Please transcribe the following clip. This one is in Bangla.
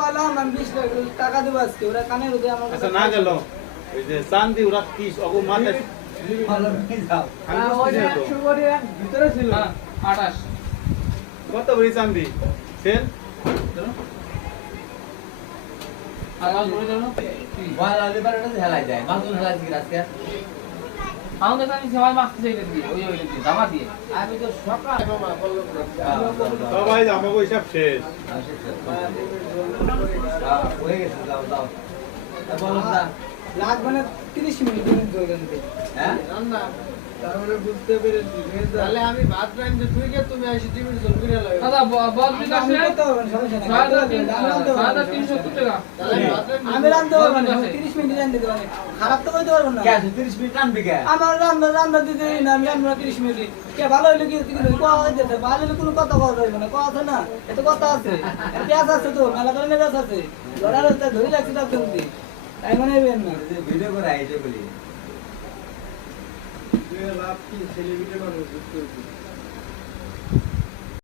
কয়লাম আমি 20 টাকা দেব আজকে ওরা কানে রুদে আমার আচ্ছা না গেল এই যে চান্দি ওরা 30 অগো মাথা ভালো নিয়ে যাও ওই 100 করে ভিতরে ছিল 28 কত বড়ি চান্দি সেল আর লাল করে দাও ভালো দিবার এটা হেলাই যায় মাগুন হেলাই দিকে আজকে আমাদের কাছে সবাই মাখতে চাইলেন দিয়ে ওই দিয়ে জামা দিয়ে আমি তো সকাল সবাই আমাকে হিসাব শেষ হয়ে গেছে যাও যাও বলো না লাগবে না 30 মিনিট দিন ধরেন হ্যাঁ রান্না তাহলে বুঝতে পেরেছি তাহলে আমি ভাত রাঁধতে তুই কে তুমি এসে টিভি জল করে লাও দাদা বল দিন আসলে তো সমস্যা নাই 370 টাকা আমি রাঁধতে পারবো না 30 মিনিট রাঁধতে দেব না খারাপ তো কইতে পারবো না কে 30 মিনিট টানবে কে আমার রান্না দিতে না আমি রান্না 30 মিনিট কে ভালো হইলো কি কোয়া হইতে ভালো হইলো কোনো কথা কওয়া যাবে না কথা না এত কথা আছে পেঁয়াজ আছে তো মেলা করে পেঁয়াজ আছে ধরার ধরে লাগছে তার জন্য তাই মনে হইবেন না ভিডিও করে আইছে বলি লাভ কি ছেলে ভিডিও বানাবো